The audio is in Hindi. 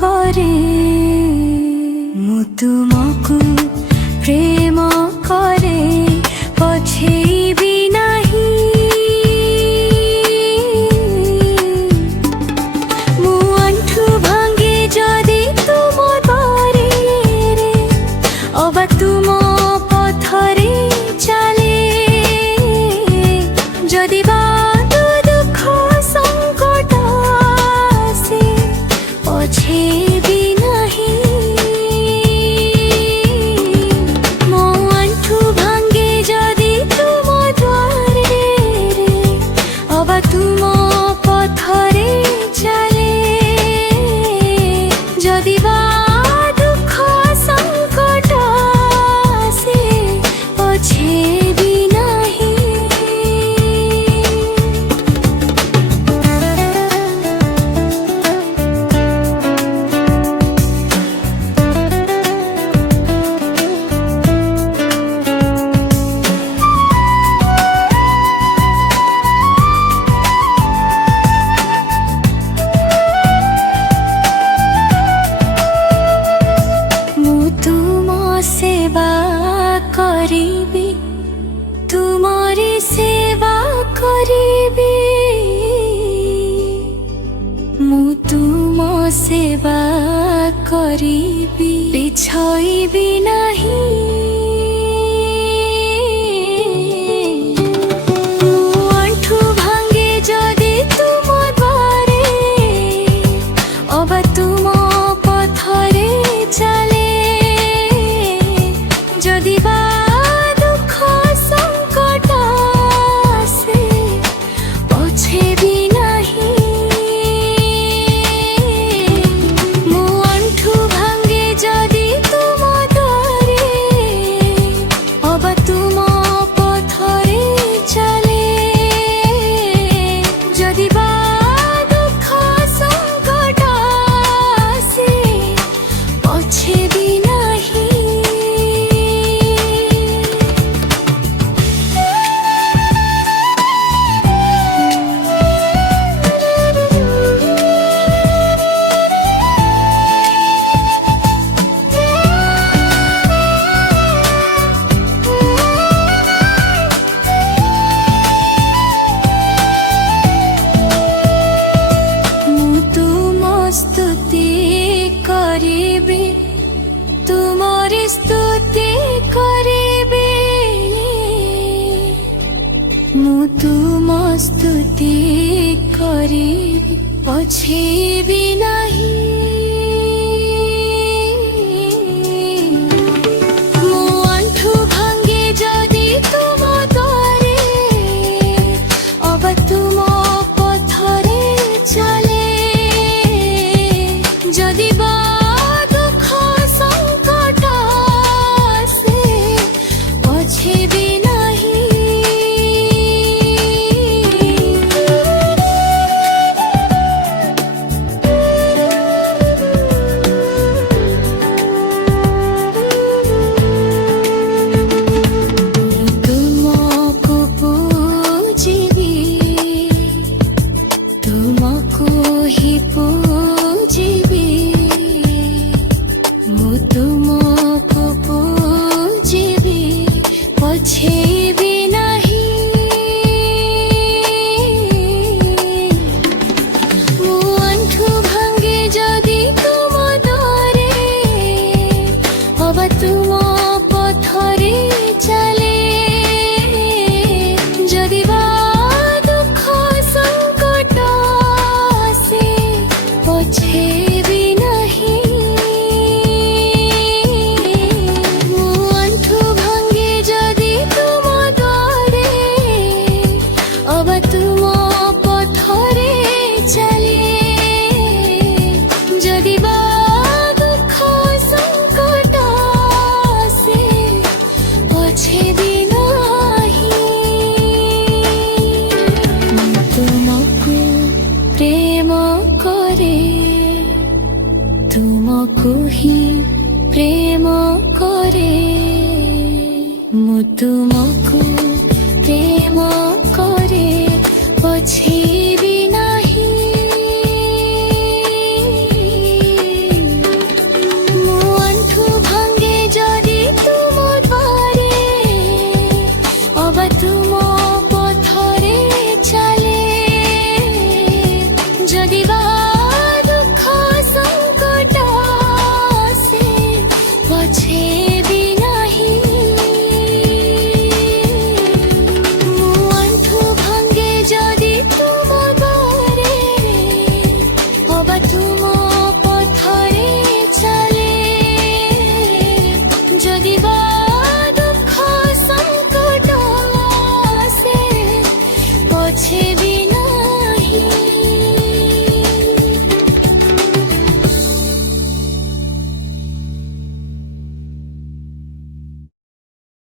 करे मु तुमको प्रेम करे पछेबी नाही मु अंठु भांगे जदि तुम द्वारे रे अबा तुम पथरे चले जदि दुख संकट से पछेबी नाही मो अंठु भांगे जदि तुम द्वारे रे अबा तुम पथरे चले जदि दुख संकट से पछेबी नाही सेवा करीबी तुम्हारी सेवा करीबी मु तुम सेवा करीबी बिछाईबी नहीं अंठु भांगे जदि तुम द्वारे अबा तुम पथरे चले जदि दुख संकट से पछेबी नाही मु अंठु भांगे जदि तुम द्वारे अबा तुम पथरे चले जदि दुख संकट से पछेबी नाही स्तुति करीबी तुम्हारी स्तुति करीबी मु तुम स्तुति करीबी पछेबी नाही मु अंठु भांगे जदि तुम द्वारे अबा तुम पथरे चले जदि दुख संकट से पछेबी नाही तुमको पूजिबी तुमको ही पूजिबी मु तुमको पूजिबी पछेबी नाही मु अंठु भांगे जदि तुम द्वारे अबा तुम पथरे चले जदि दुख संकट से पछेबी नाही मु अंठु भांगे जदि तुम द्वारे अबा तुम पथरे चले जदि दुख संकट से पछेबी नाही मु तुमको प्रेम करे तुमको ही प्रेम करे मु तुमको प्रेम करे पछेबी नाही। আছে